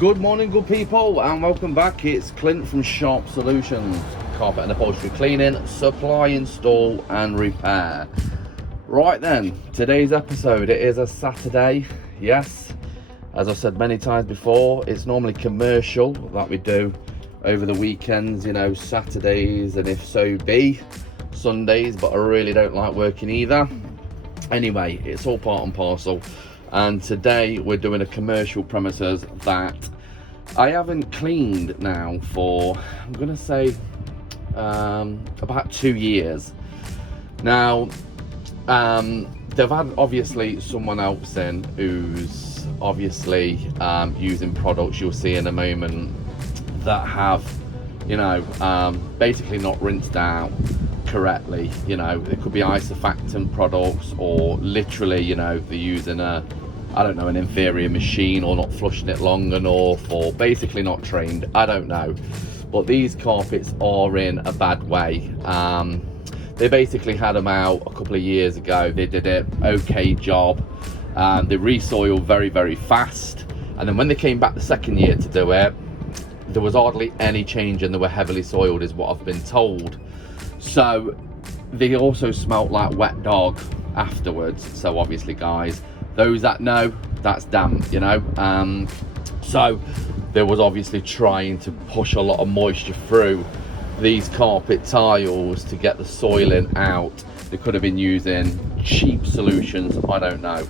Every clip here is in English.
Good morning, good people, and welcome back. It's Clint from Sharp Solutions, carpet and upholstery cleaning, supply, install and repair. Right then, today's episode, it is a Saturday. Yes, as I've said many times before, it's normally commercial that we do over the weekends, you know, Saturdays and if so be Sundays, but I really don't like working either. Anyway, it's all part and parcel. And today we're doing a commercial premises that I haven't cleaned now for, I'm gonna say about 2 years now. They've had obviously someone else in who's obviously using products you'll see in a moment that have, you know, basically not rinsed out correctly. You know, it could be isofactant products, or literally, you know, they're using an inferior machine, or not flushing it long enough, or basically not trained. I don't know, but these carpets are in a bad way. They basically had them out a couple of years ago. They did it okay job. They resoiled very fast, and then when they came back the second year to do it, there was hardly any change and they were heavily soiled, is what I've been told. So they also smelt like wet dog afterwards. So obviously, guys, those that know, that's damp, you know. So there was obviously trying to push a lot of moisture through these carpet tiles to get the soiling out. They could have been using cheap solutions, I don't know.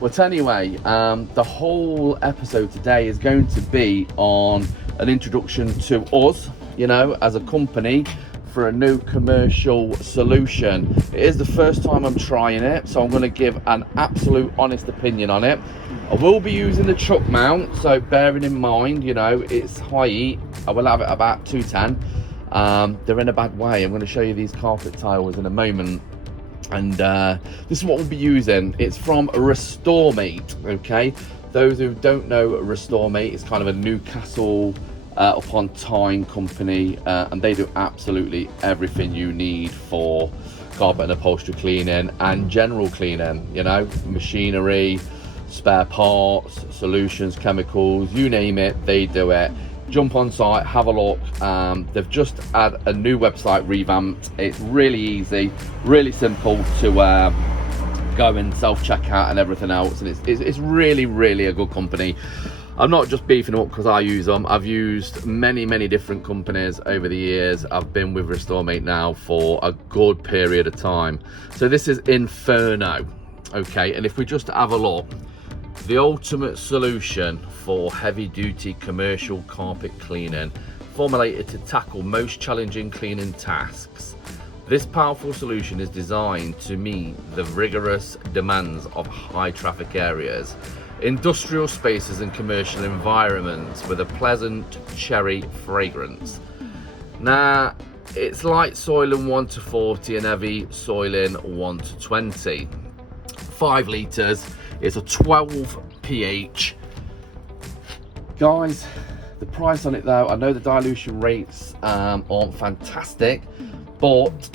But anyway, the whole episode today is going to be on an introduction to us, you know, as a company, for a new commercial solution. It is the first time I'm trying it, so I'm going to give an absolute honest opinion on it. I will be using the truck mount, so bearing in mind, you know, it's high heat. I will have it about 210. They're in a bad way. I'm going to show you these carpet tiles in a moment, and this is what we'll be using. It's from restormate. Okay, those who don't know restormate, it's kind of a Newcastle upon Tyne company, and they do absolutely everything you need for carpet and upholstery cleaning and general cleaning, you know, machinery, spare parts, solutions, chemicals, you name it, they do it. Jump on site, have a look. They've just had a new website revamped. It's really easy, really simple to go and self-checkout and everything else, and it's really a good company. I'm not just beefing up because I use them. I've used many different companies over the years. I've been with restormate now for a good period of time. So this is INFERNO, okay? And if we just have a look, the ultimate solution for heavy duty commercial carpet cleaning, formulated to tackle most challenging cleaning tasks. This powerful solution is designed to meet the rigorous demands of high traffic areas, industrial spaces and commercial environments with a pleasant cherry fragrance. Now, it's light soiling 1 to 40 and heavy soiling 1 to 20. 5 litres, it's a 12 pH. Guys, the price on it though, I know the dilution rates aren't fantastic, but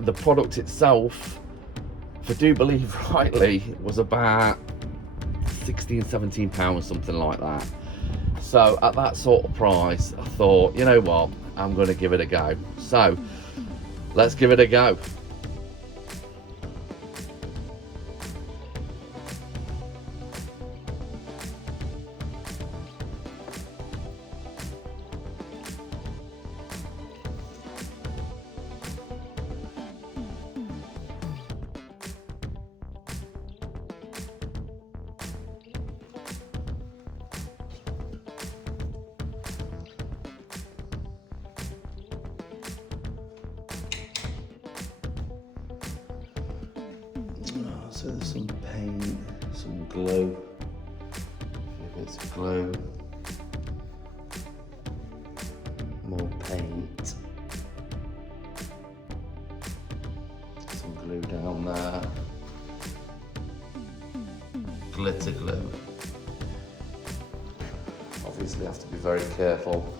the product itself, if I do believe rightly, was about £16-17, something like that. So at that sort of price, I thought, you know what, I'm going to give it a go. So let's give it a go. So there's some paint, some glue, a few bits of glue, more paint, some glue down there, glitter glue. Obviously have to be very careful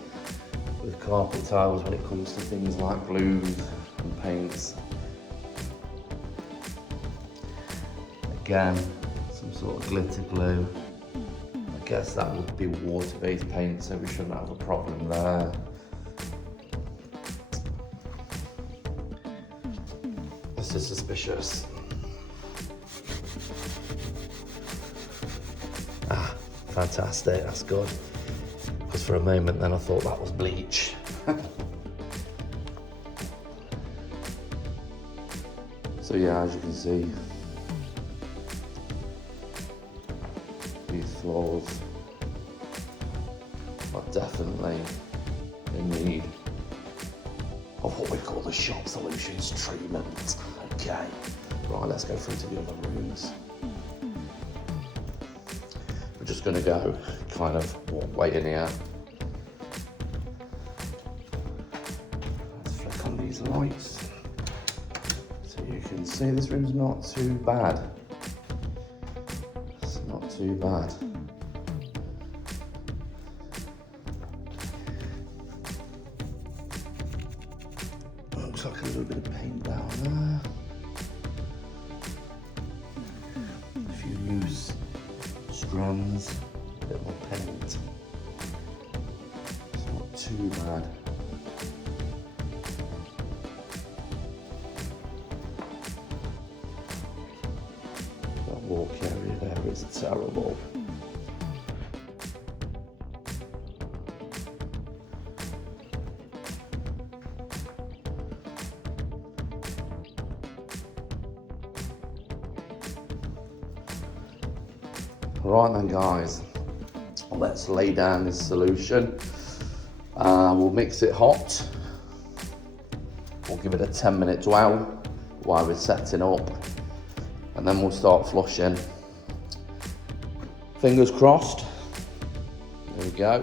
with carpet tiles when it comes to things like glues and paints. Again, some sort of glitter glue. guess that would be water-based paint, so we shouldn't have a problem there. This is suspicious. Ah, fantastic, that's good. Because for a moment then I thought that was bleach. So yeah, as you can see, these floors are definitely in need of what we call the shop solutions treatment. Okay, right, let's go through to the other rooms. We're just going to go kind of walk way in here. Let's flick on these lights. So you can see this room's not too bad. It's not too bad. Looks like a little bit of paint down there. A few loose strands, a bit more paint. It's not too bad. That walk area there is terrible. Right then guys, let's lay down this solution. We'll mix it hot. We'll give it a 10-minute dwell while we're setting up, and then we'll start flushing. Fingers crossed. There we go.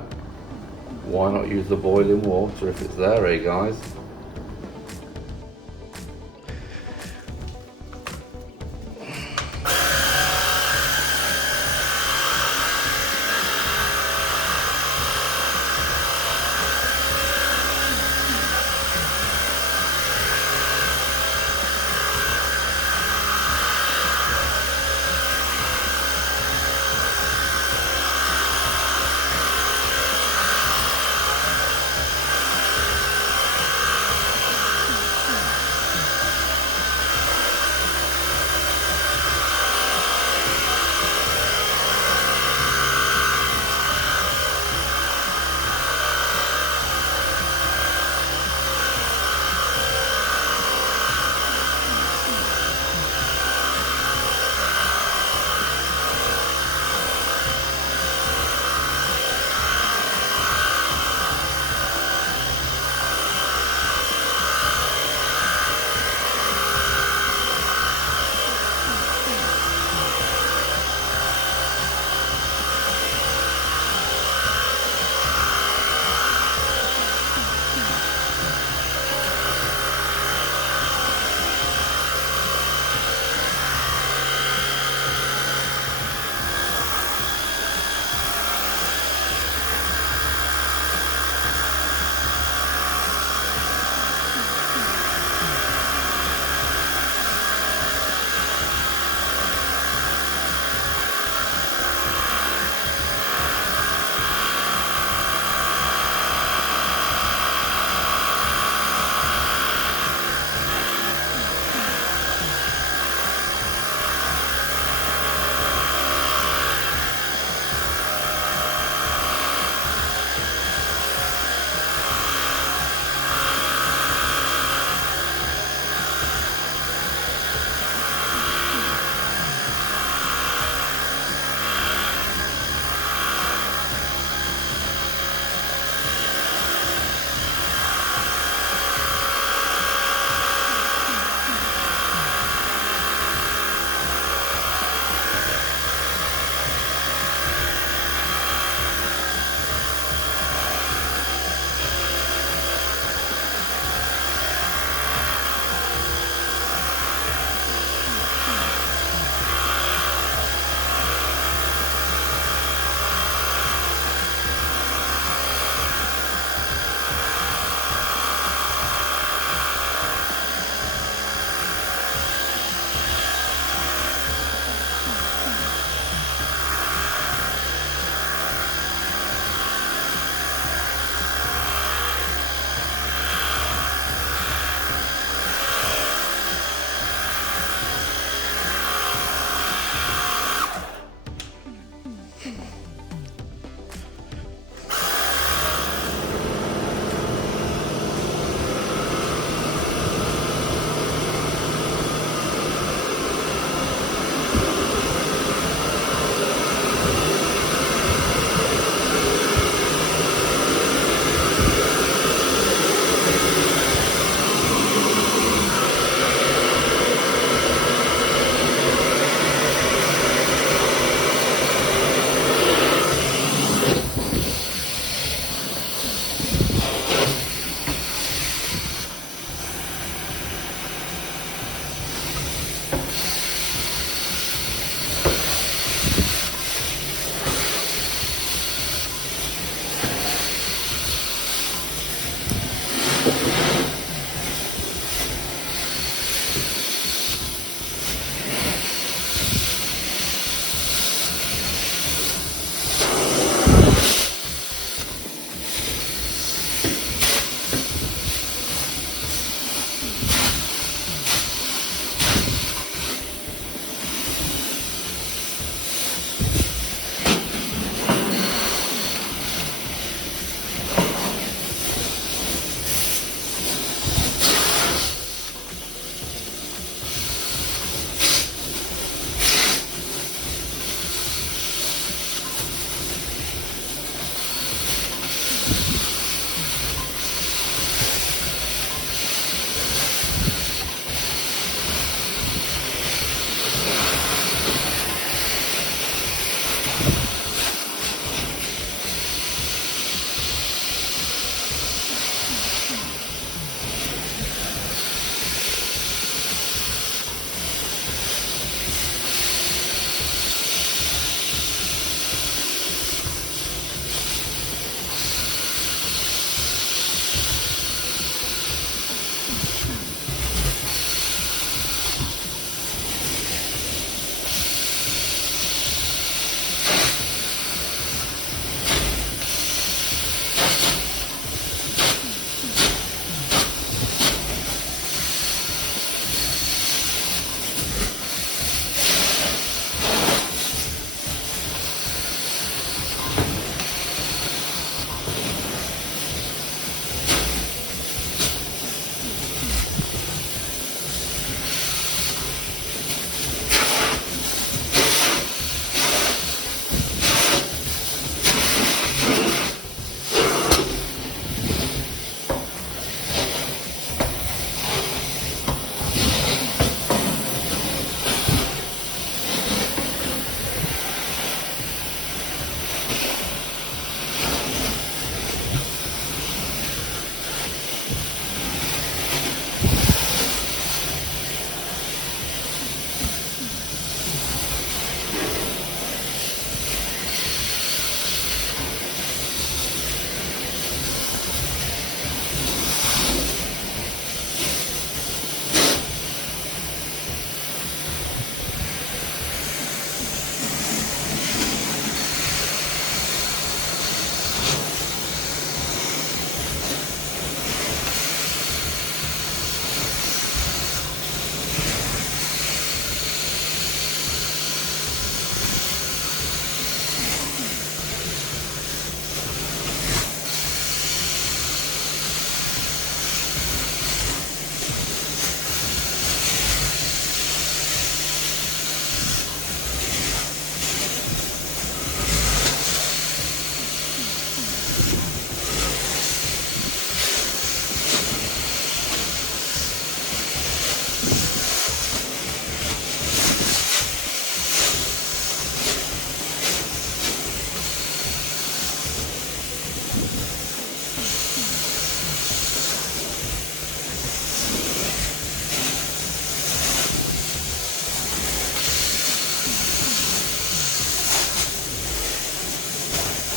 Why not use the boiling water if it's there, eh guys?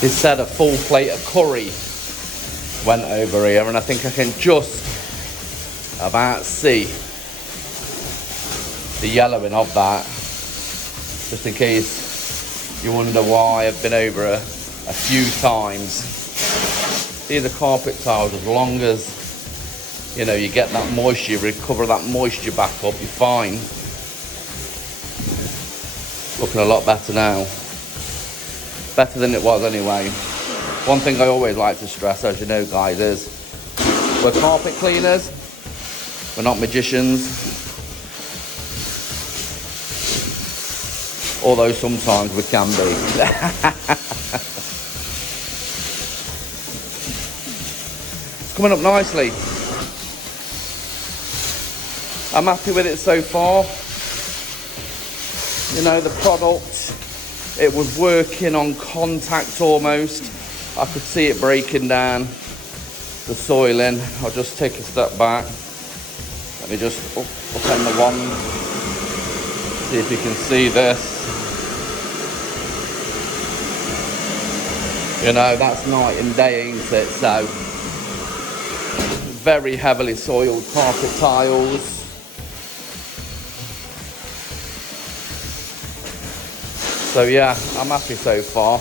He said a full plate of curry went over here, and I think I can just about see the yellowing of that, just in case you wonder why I've been over a few times. See the carpet tiles, as long as you know you get that moisture, recover that moisture back up, you're fine. Looking a lot better now, better than it was anyway. One thing I always like to stress, as you know guys, is we're carpet cleaners, we're not magicians, although sometimes we can be. It's coming up nicely. I'm happy with it so far. You know, the product, it was working on contact almost. I could see it breaking down, the soiling. I'll just take a step back. Let me just upend the wand, see if you can see this. You know, that's night and day, ain't it? So, very heavily soiled carpet tiles. So yeah, I'm happy so far.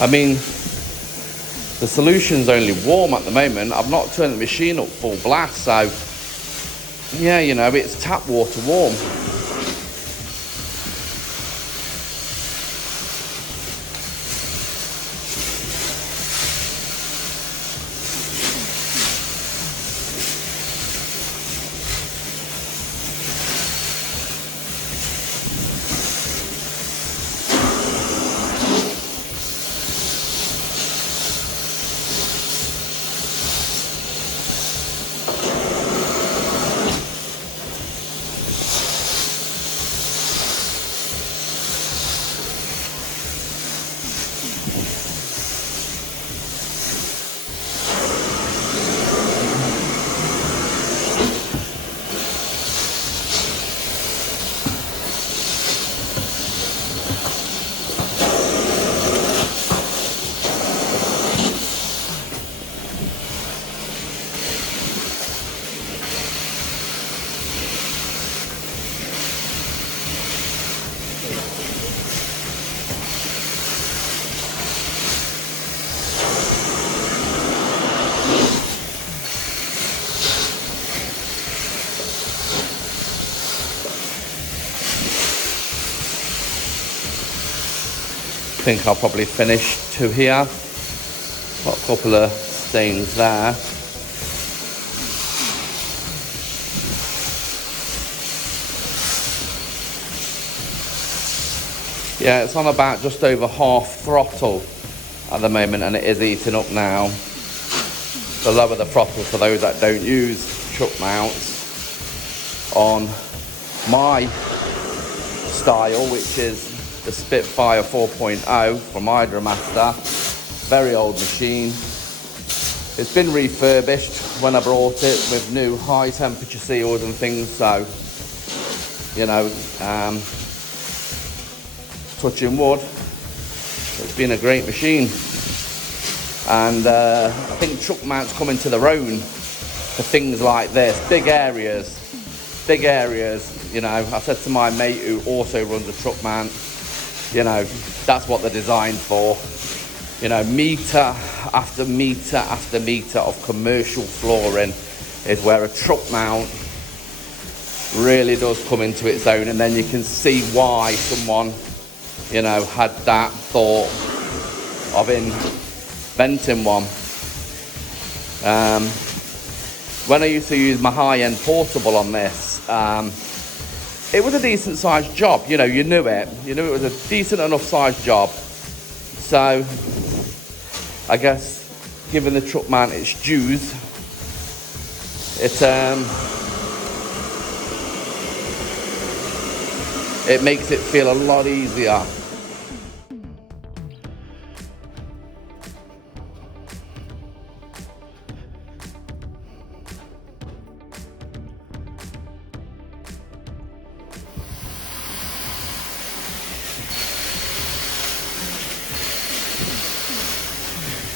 I mean, the solution's only warm at the moment. I've not turned the machine up full blast, so yeah, you know, it's tap water warm. I think I'll probably finish to here. Got a couple of stains there. Yeah, it's on about just over half throttle at the moment, and it is heating up now. The lower the throttle, for those that don't use chuck mounts, on my style, which is the Spitfire 4.0 from Hydromaster, very old machine. It's been refurbished when I brought it with new high temperature seals and things, so you know, touching wood, it's been a great machine. And I think truck mounts come into their own for things like this, big areas, you know. I said to my mate who also runs a truck mount, you know, that's what they're designed for. You know, meter after meter after meter of commercial flooring is where a truck mount really does come into its own, and then you can see why someone, you know, had that thought of inventing one. When I used to use my high-end portable on this, it was a decent sized job. You know, you knew it was a decent enough sized job. So I guess giving the truck mount its dues, it makes it feel a lot easier.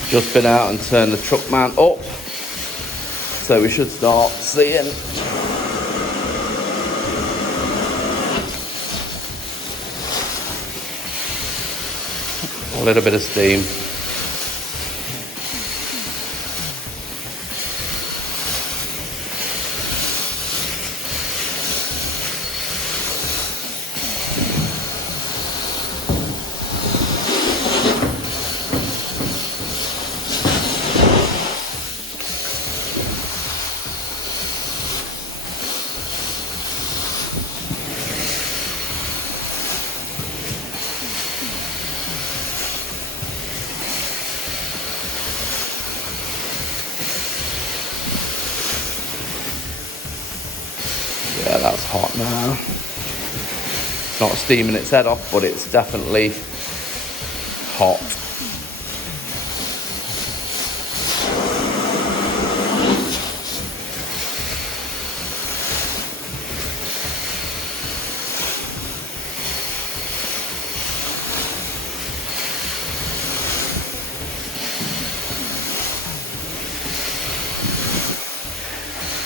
Just been out and turned the truck mount up, so we should start seeing a little bit of steam. Yeah, that's hot now. It's not steaming its head off, but it's definitely hot.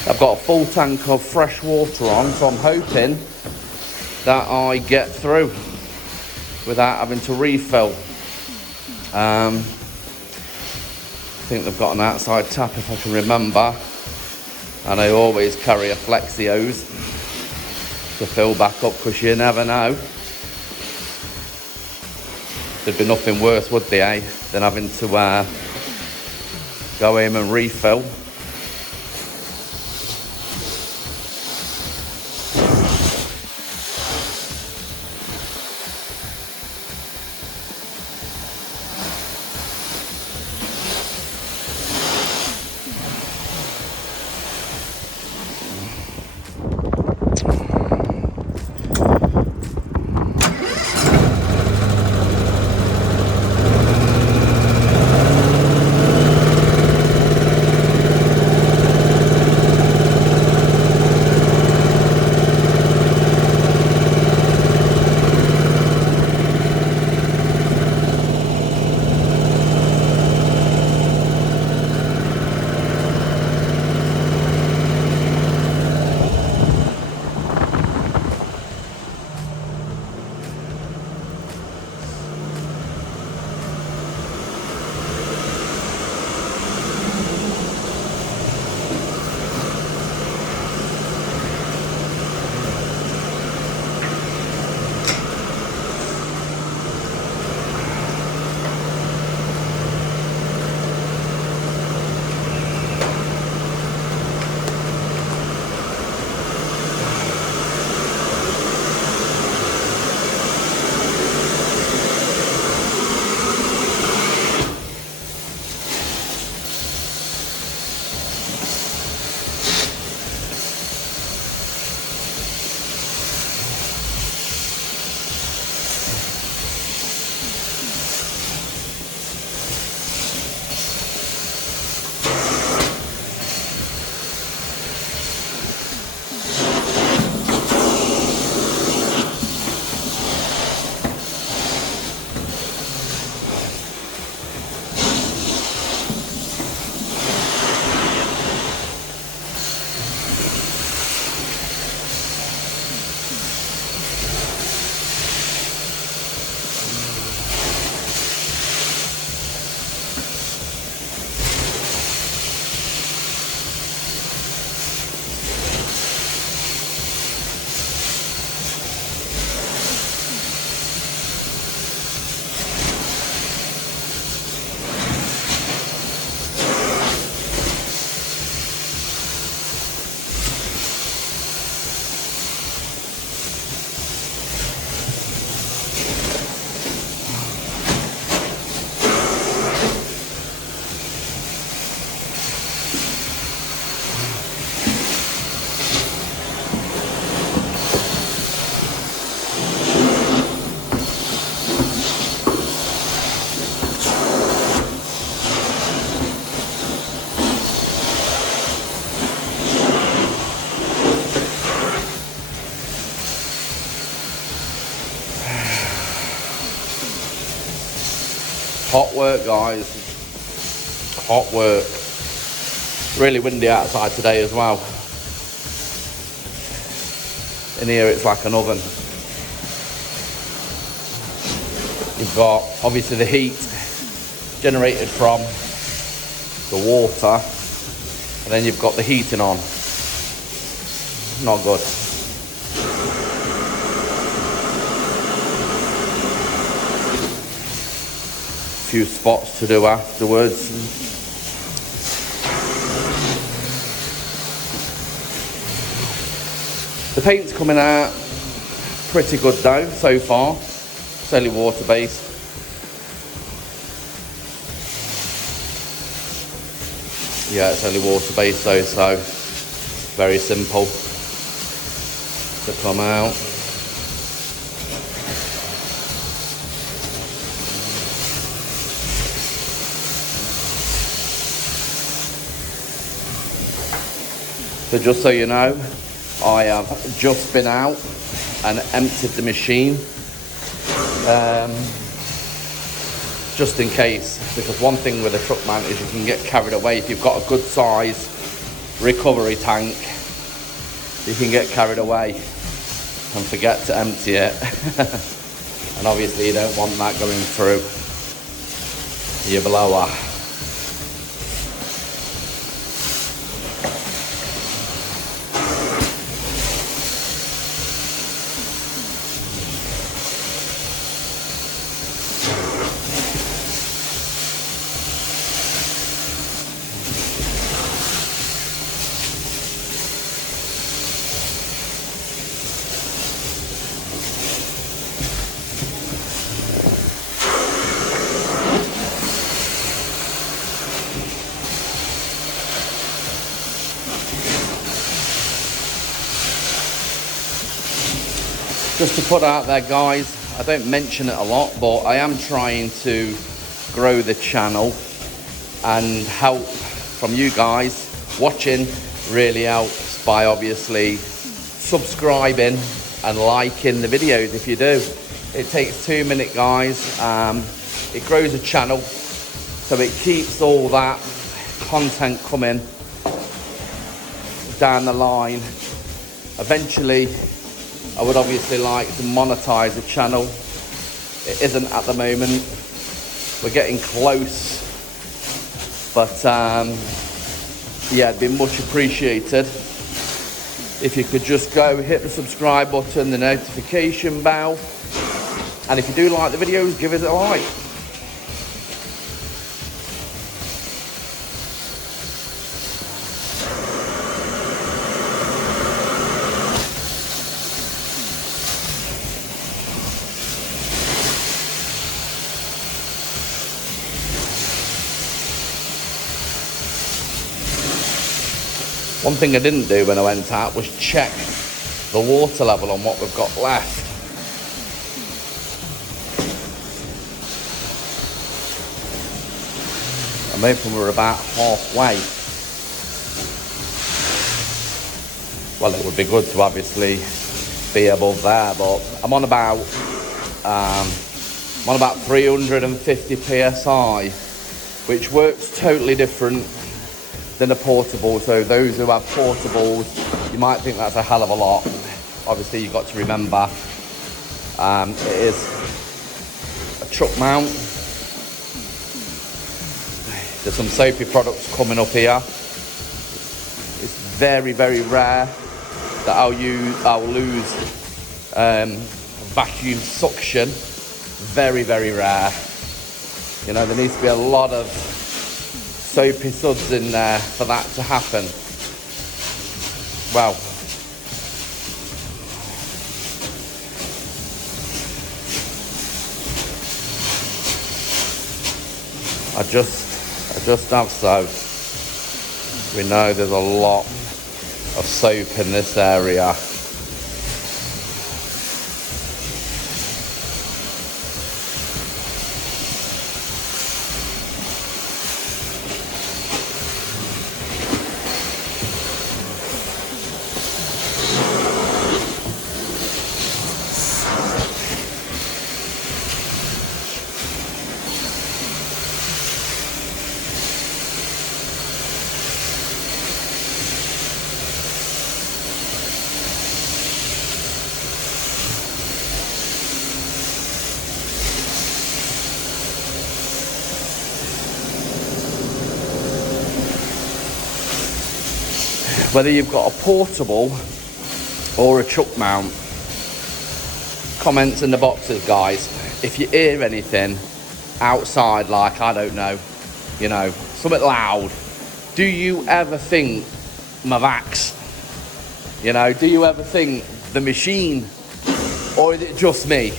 I've got a full tank of fresh water on, so I'm hoping that I get through without having to refill. I think they've got an outside tap if I can remember, and I always carry a flexi hose to fill back up, because you never know. There'd be nothing worse, would there, eh, than having to go in and refill. Hot work, guys. Hot work. Really windy outside today as well. In here it's like an oven. You've got obviously the heat generated from the water, and then you've got the heating on. Not good. Few spots to do afterwards. The paint's coming out pretty good though so far. It's only water based. Yeah, it's only water based though, so very simple to come out. So just so you know, I have just been out and emptied the machine, just in case, because one thing with a truck mount is you can get carried away. If you've got a good size recovery tank, you can get carried away and forget to empty it. And obviously you don't want that going through your blower. Just to put out there, guys, I don't mention it a lot, but I am trying to grow the channel, and help from you guys watching really helps by obviously subscribing and liking the videos if you do. It takes 2 minutes, guys. It grows a channel, so it keeps all that content coming down the line. Eventually, I would obviously like to monetize the channel. It isn't at the moment. We're getting close. But yeah, it'd be much appreciated if you could just go hit the subscribe button, the notification bell. And if you do like the videos, give it a like. One thing I didn't do when I went out was check the water level on what we've got left. I'm hoping we're about halfway. Well, it would be good to obviously be above there, but I'm on about 350 psi, which works totally different than a portable. So those who have portables, you might think that's a hell of a lot. Obviously you've got to remember it is a truck mount. There's some soapy products coming up here. It's very, very rare that I'll lose vacuum suction. Very, very rare. You know, there needs to be a lot of soapy suds in there for that to happen. Well, I just have so. We know there's a lot of soap in this area. whether you've got a portable or a truck mount, comments in the boxes, guys. If you hear anything outside, like, I don't know, you know, something loud, do you ever think my vax? You know, do you ever think the machine? Or is it just me?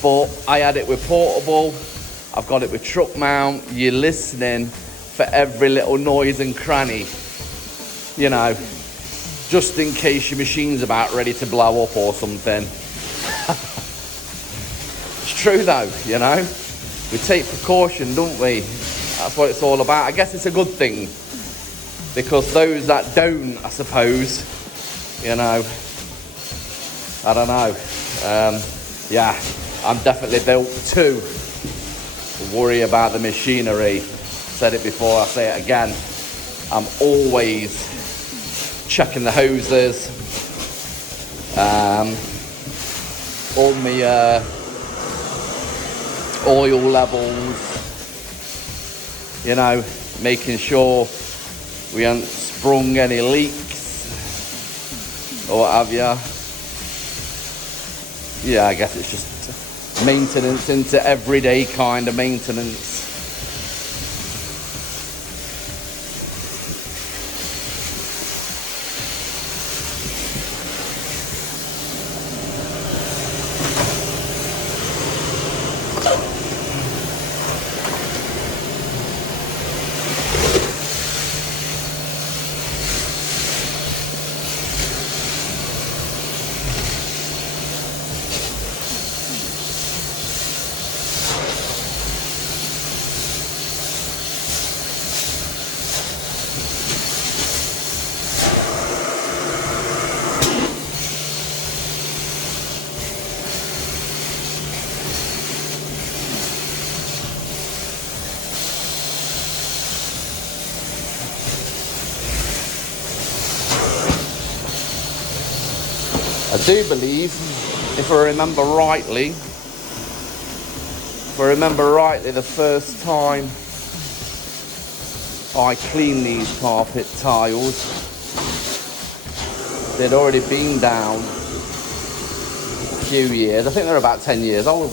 But I had it with portable, I've got it with truck mount. You're listening for every little noise and cranny, you know, just in case your machine's about ready to blow up or something. It's true though, you know, we take precaution, don't we? That's what it's all about. I guess it's a good thing, because those that don't, I suppose, you know, I don't know. Yeah, I'm definitely built to worry about the machinery. Said it before, I say it again. I'm always checking the hoses, all my oil levels, you know, making sure we haven't sprung any leaks or what have you. Yeah, I guess it's just maintenance into everyday kind of maintenance. I do believe, if I remember rightly, the first time I cleaned these carpet tiles, they'd already been down a few years. I think they're about 10 years old.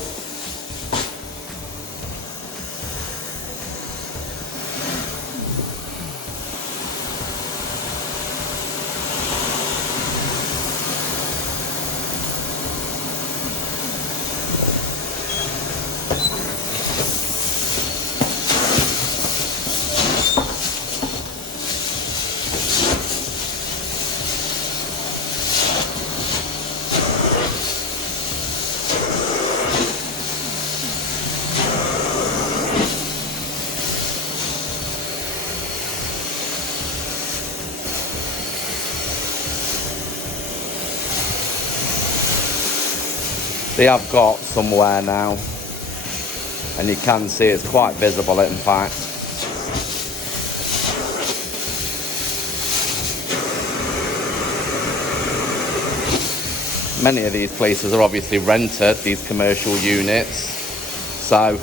They have got some wear now, and you can see it's quite visible, in fact. Many of these places are obviously rented, these commercial units, so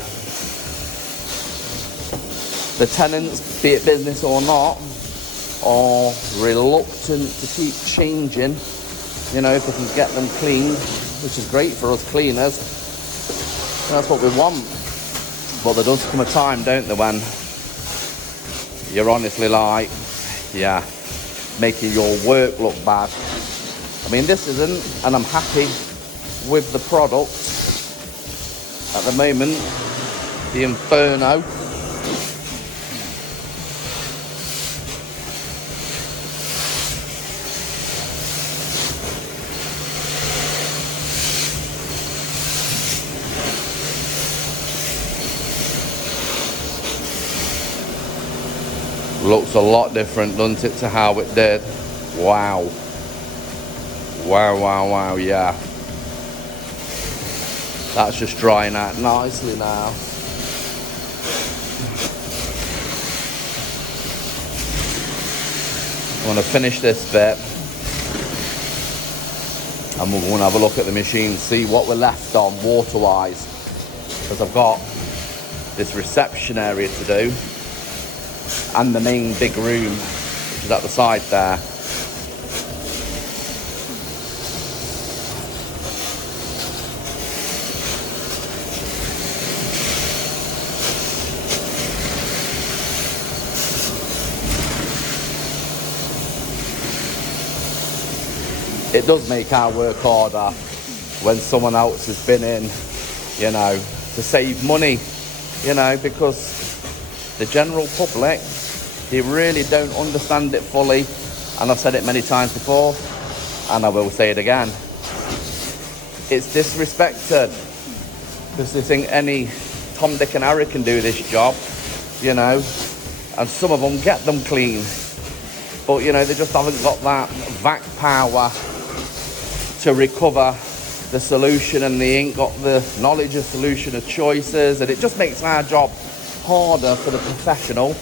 the tenants, be it business or not, are reluctant to keep changing, you know, if they can get them cleaned, which is great for us cleaners. That's what we want. But there does come a time, don't there, when you're honestly like, yeah, making your work look bad. I mean, this isn't, and I'm happy with the product at the moment, the INFERNO. Looks a lot different, doesn't it, to how it did? Wow. Wow, wow, wow, yeah. That's just drying out nicely now. I'm going to finish this bit, and we're going to have a look at the machine, see what we're left on water-wise, because I've got this reception area to do, and the main big room, which is at the side there. It does make our work harder when someone else has been in, you know, to save money, you know, because the general public, they really don't understand it fully. And I've said it many times before, and I will say it again. It's disrespected because they think any Tom, Dick and Harry can do this job, you know, and some of them get them clean. But, you know, they just haven't got that vac power to recover the solution, and they ain't got the knowledge of solution of choices, and it just makes our job harder for the professional.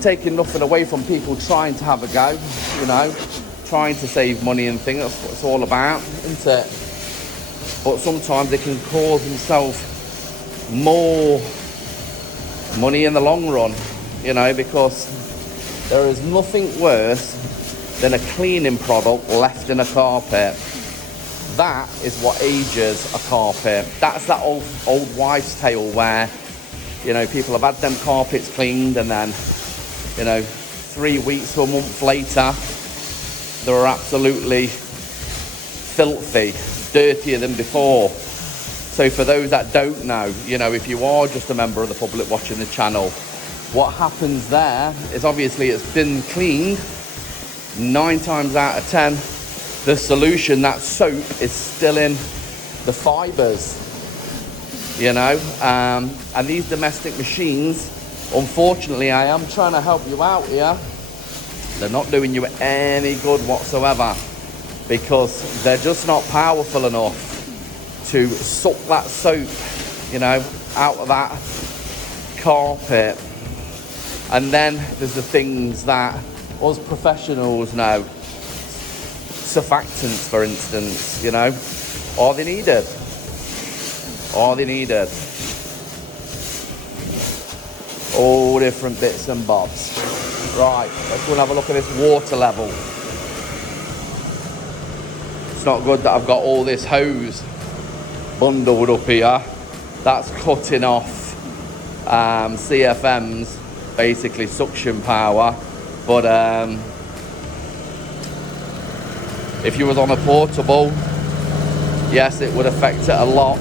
Taking nothing away from people trying to have a go, you know, trying to save money and things. That's what it's all about, isn't it? But sometimes they can cause themselves more money in the long run, you know, because there is nothing worse than a cleaning product left in a carpet. That is what ages a carpet. That's that old wives' tale where, you know, people have had them carpets cleaned, and then, you know, 3 weeks to a month later, they're absolutely filthy, dirtier than before. So for those that don't know, you know, if you are just a member of the public watching the channel, what happens there is obviously it's been cleaned. 9 times out of 10, the solution, that soap, is still in the fibres, you know. And these domestic machines, unfortunately, I am trying to help you out here, they're not doing you any good whatsoever, because they're just not powerful enough to suck that soap, you know, out of that carpet. And then there's the things that us professionals know, surfactants, for instance, you know, are they needed? Are they needed? All different bits and bobs. Right, let's go and have a look at this water level. It's not good that I've got all this hose bundled up here. That's cutting off CFMs, basically suction power. But if you was on a portable, yes, it would affect it a lot.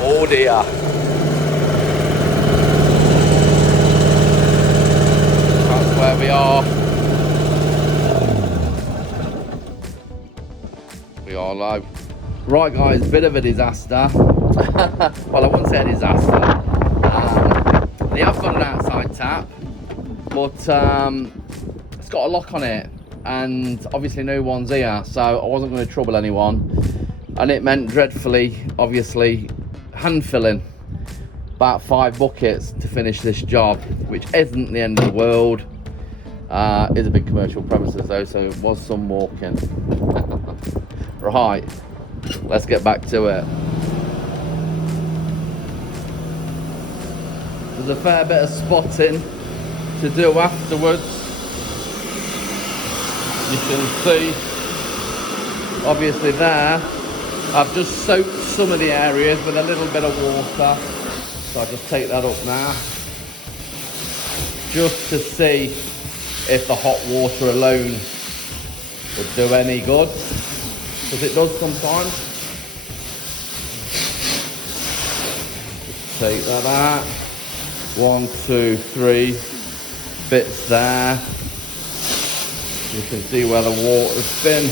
Oh dear. That's where we are. We are low. Right guys, bit of a disaster. Well, I wouldn't say a disaster. They have got an outside tap, but it's got a lock on it, and obviously no one's here, so I wasn't going to trouble anyone, and it meant dreadfully, obviously, hand filling about 5 buckets to finish this job, which isn't the end of the world. Is a big commercial premises though, so it was some walking. Right, let's get back to it. There's a fair bit of spotting to do afterwards. You can see, obviously there, I've just soaked some of the areas with a little bit of water. So I'll just take that up now, just to see if the hot water alone would do any good, because it does sometimes. Just take that out. 1, 2, 3 bits there. You can see where the water's been.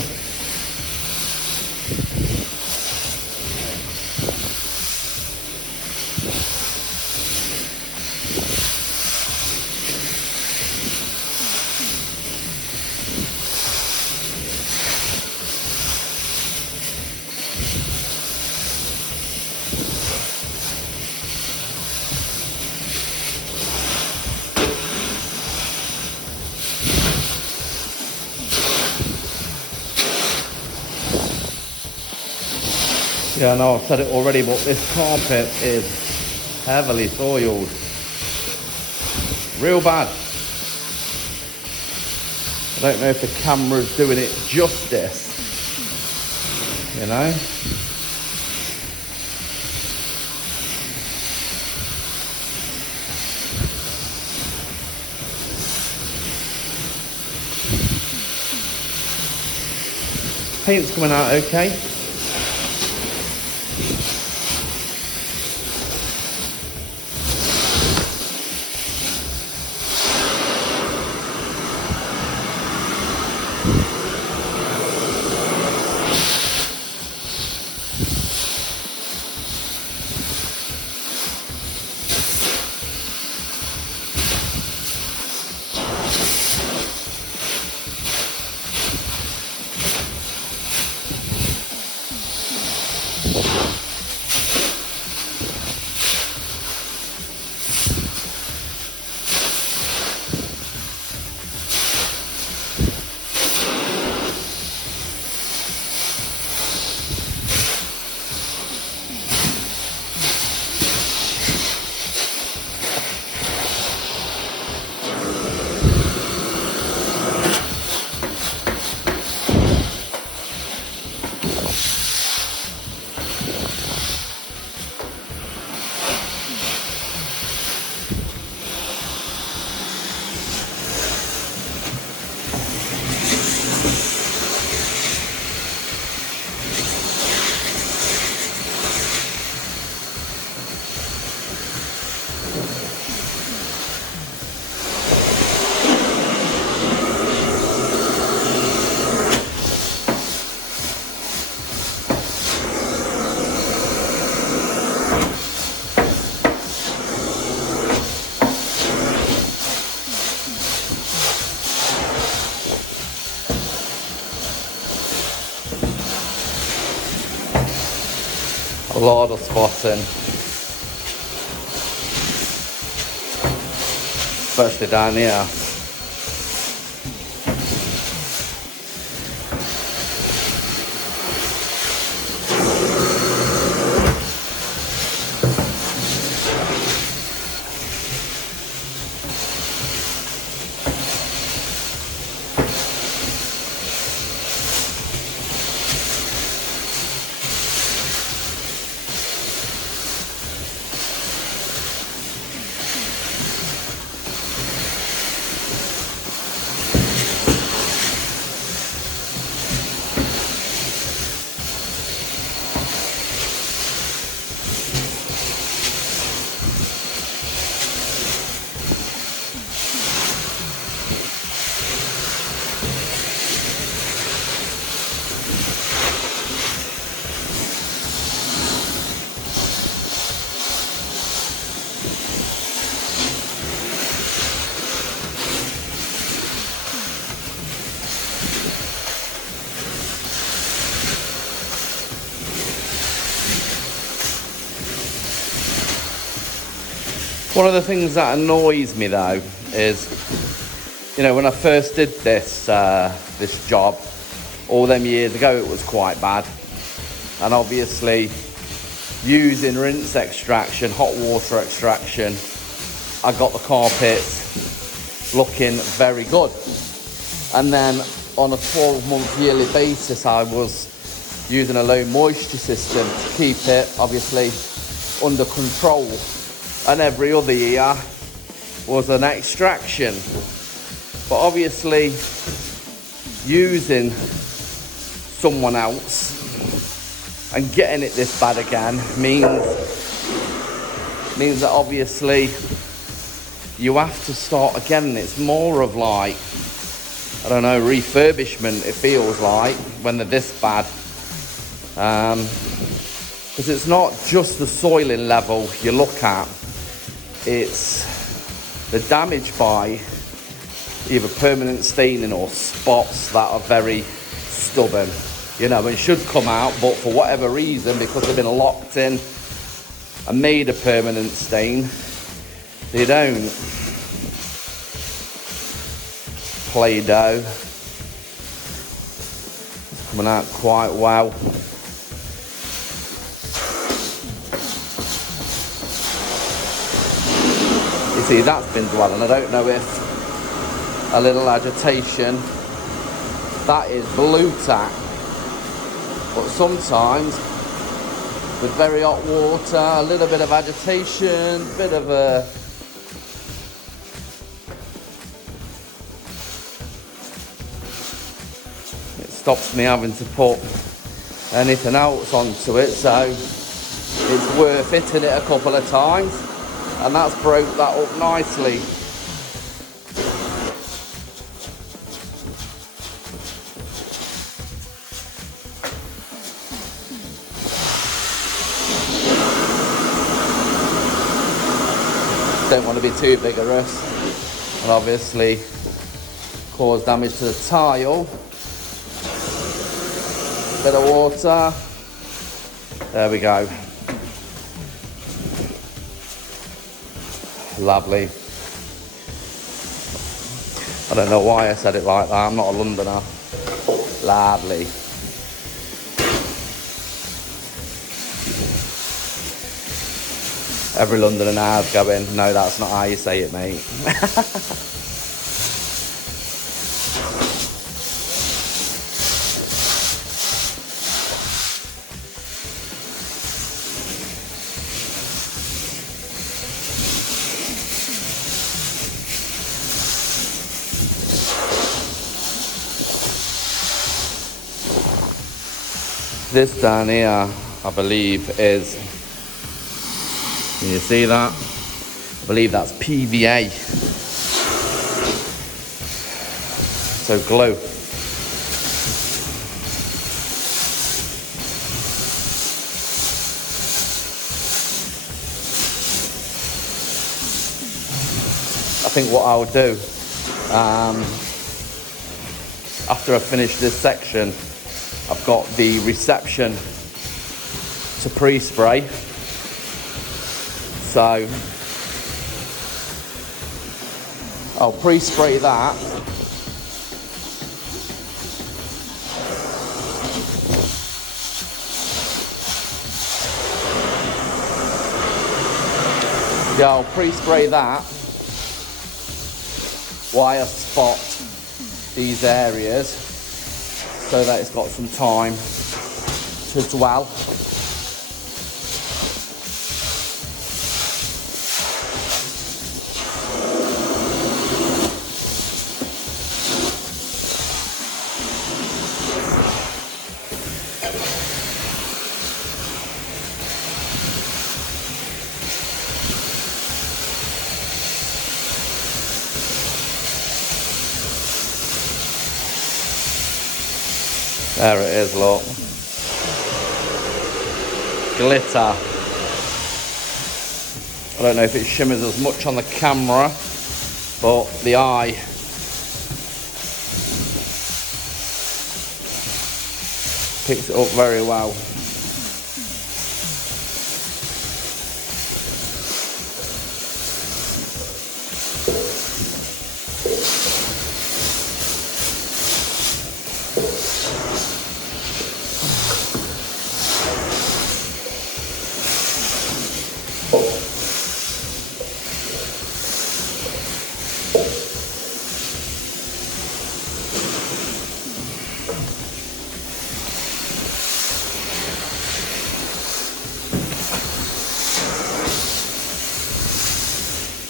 Yeah, I know I've said it already, but this carpet is heavily soiled. Real bad. I don't know if the camera's doing it justice, you know. Paint's coming out okay. A lot of spotting, especially down here. One of the things that annoys me though is, you know, when I first did this this job all them years ago, it was quite bad, and obviously using rinse extraction, hot water extraction, I got the carpets looking very good. And then on a 12-month yearly basis, I was using a low moisture system to keep it obviously under control. And every other year was an extraction. But obviously using someone else and getting it this bad again means that obviously you have to start again. And it's more of like, I don't know, refurbishment, it feels like, when they're this bad. Because it's not just the soiling level you look at, it's the damage by either permanent staining or spots that are very stubborn, you know, and should come out, but for whatever reason, because they've been locked in and made a permanent stain, they don't. Play-Doh, it's coming out quite well. You see, that's been dwelling. I don't know if a little agitation that is blue tack. But sometimes with very hot water, a little bit of agitation, bit of a it stops me having to put anything else onto it, so it's worth hitting it a couple of times, and that's broke that up nicely. Don't want to be too vigorous and obviously cause damage to the tile. Bit of water. There we go. Lovely. I don't know why I said it like that. I'm not a Londoner. Lovely. Every Londoner now is going, no, that's not how you say it, mate. This down here, I believe, is, can you see that? I believe that's PVA. So glue. I think what I'll do, after I finish this section, I've got the reception to pre-spray. So I'll pre-spray that. Yeah, I'll pre-spray that while I spot these areas so that it's got some time to dwell. There it is, look. Glitter. I don't know if it shimmers as much on the camera, but the eye picks it up very well.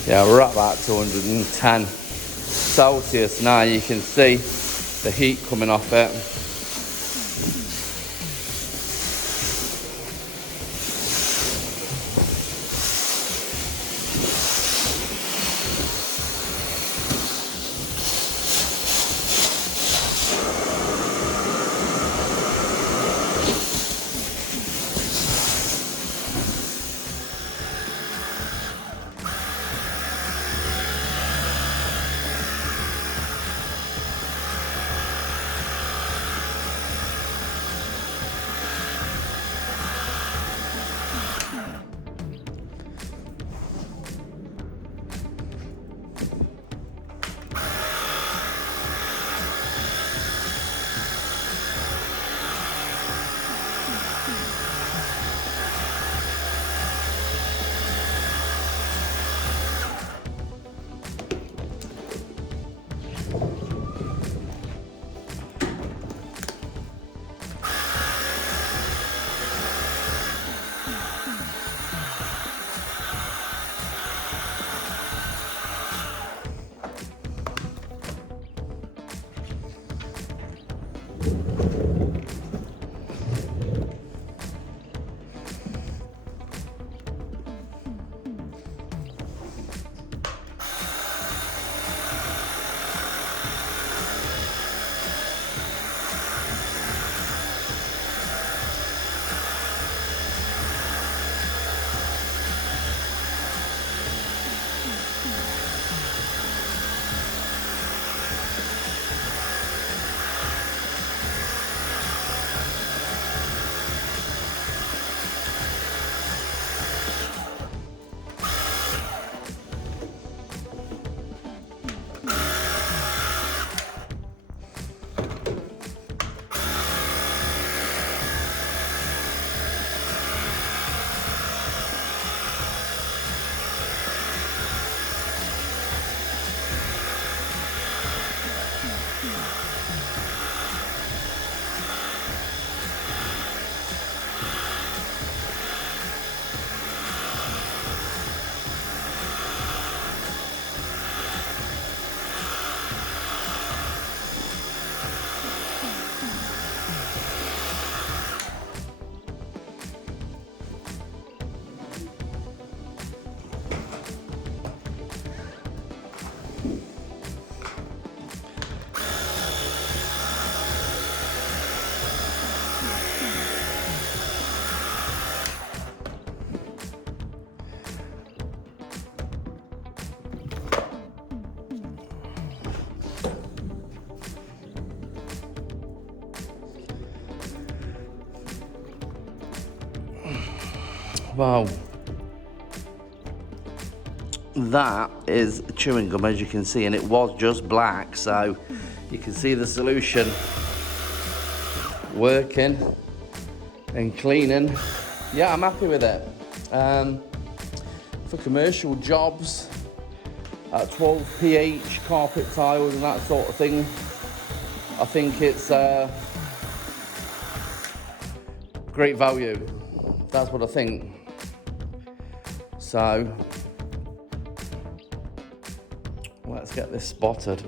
Yeah, we're at about 210 Celsius now. You can see the heat coming off it. Well, that is chewing gum, as you can see, and it was just black, so you can see the solution working and cleaning. Yeah, I'm happy with it. For commercial jobs at 12 pH, carpet tiles and that sort of thing, I think it's great value. That's what I think. So let's get this spotted.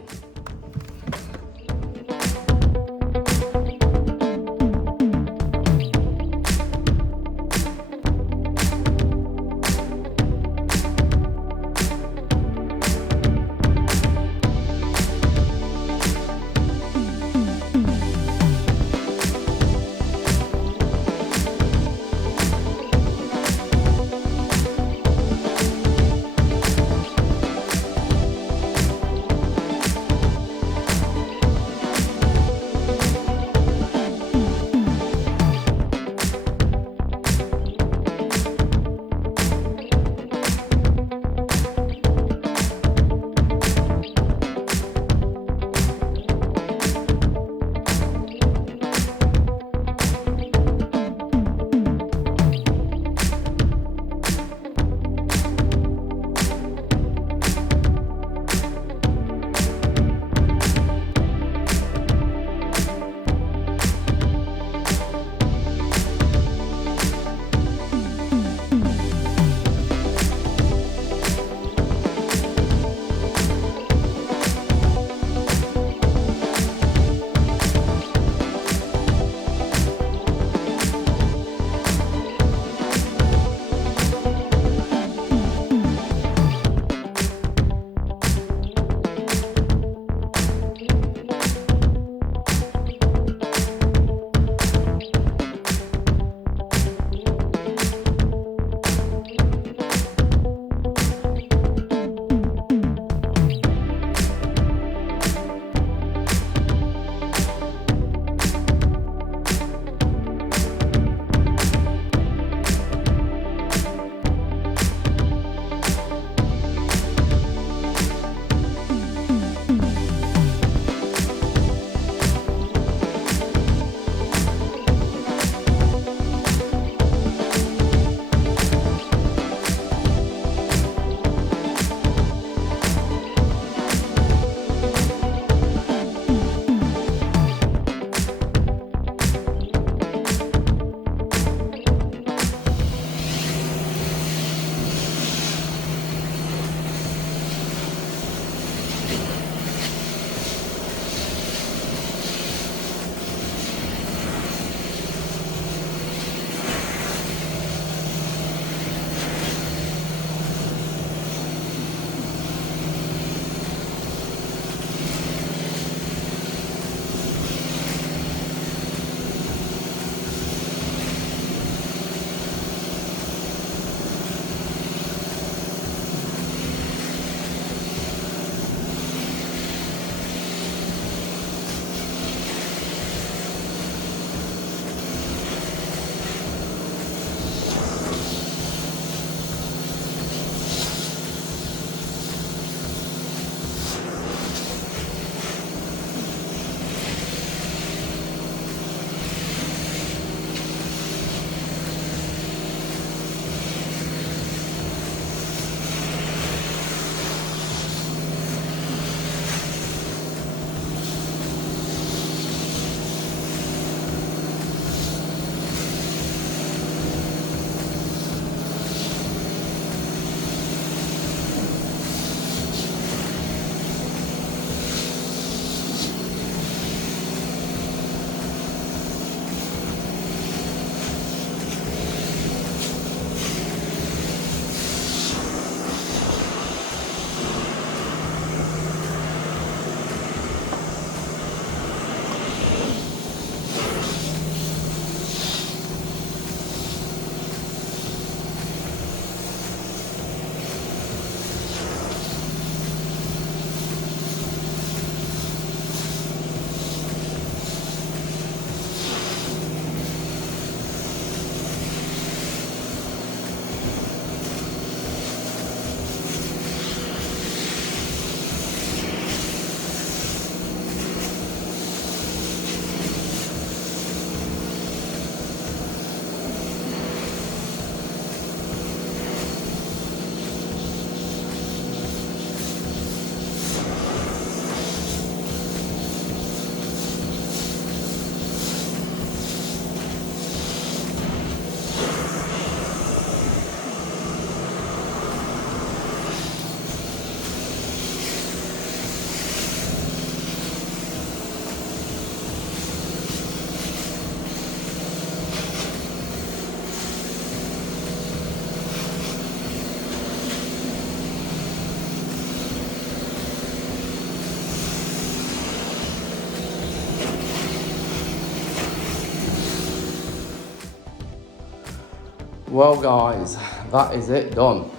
Well guys, that is it done.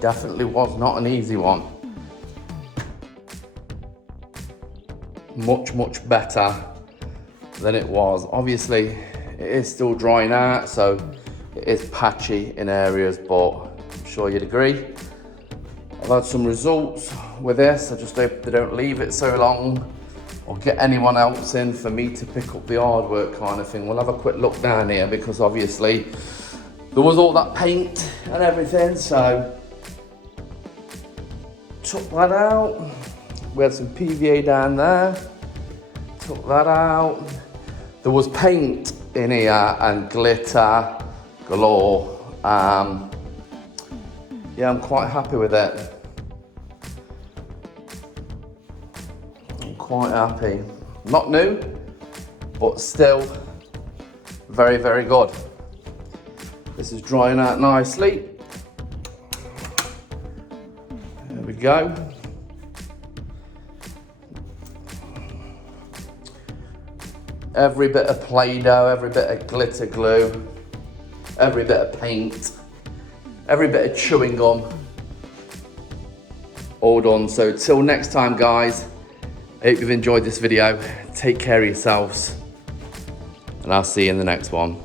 Definitely was not an easy one. Much better than it was. Obviously, it is still drying out, so it is patchy in areas, but I'm sure you'd agree. I've had some results with this. I just hope they don't leave it so long or get anyone else in for me to pick up the hard work kind of thing. We'll have a quick look down here because obviously there was all that paint and everything, so took that out. We had some PVA down there, took that out. There was paint in here and glitter galore. Yeah, I'm quite happy with it. I'm quite happy. Not new, but still very good. This is drying out nicely. There we go. Every bit of Play-Doh, every bit of glitter glue, every bit of paint, every bit of chewing gum, all done. So till next time guys, I hope you've enjoyed this video. Take care of yourselves and I'll see you in the next one.